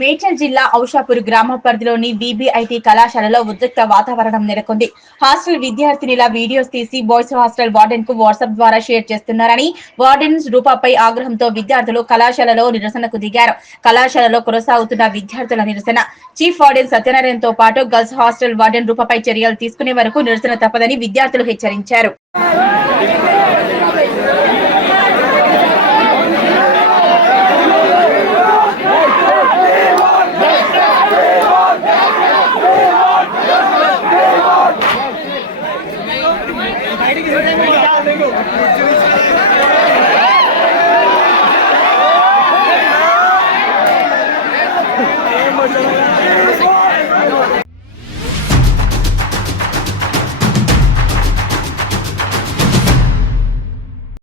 మేడ్చల్ జిల్లా ఔషాపూర్ గ్రామ పరిధిలోని విబిఐటి కళాశాలలో ఉద్రిక్త వాతావరణం నెలకొంది. హాస్టల్ విద్యార్థినిల వీడియోస్ తీసి బాయ్స్ హాస్టల్ వార్డెన్కు వాట్సాప్ ద్వారా షేర్ చేస్తున్నారని వార్డెన్ రూపాపై ఆగ్రహంతో విద్యార్థులు కళాశాలలో నిరసనకు దిగారు. కళాశాలలో కొనసాగుతున్న విద్యార్థుల నిరసన. చీఫ్ వార్డెన్ సత్యనారాయణ తో పాటు గర్ల్స్ హాస్టల్ వార్డెన్ రూపాపై చర్యలు తీసుకునే వరకు నిరసన తప్పదని విద్యార్థులు హెచ్చరించారు. Oh!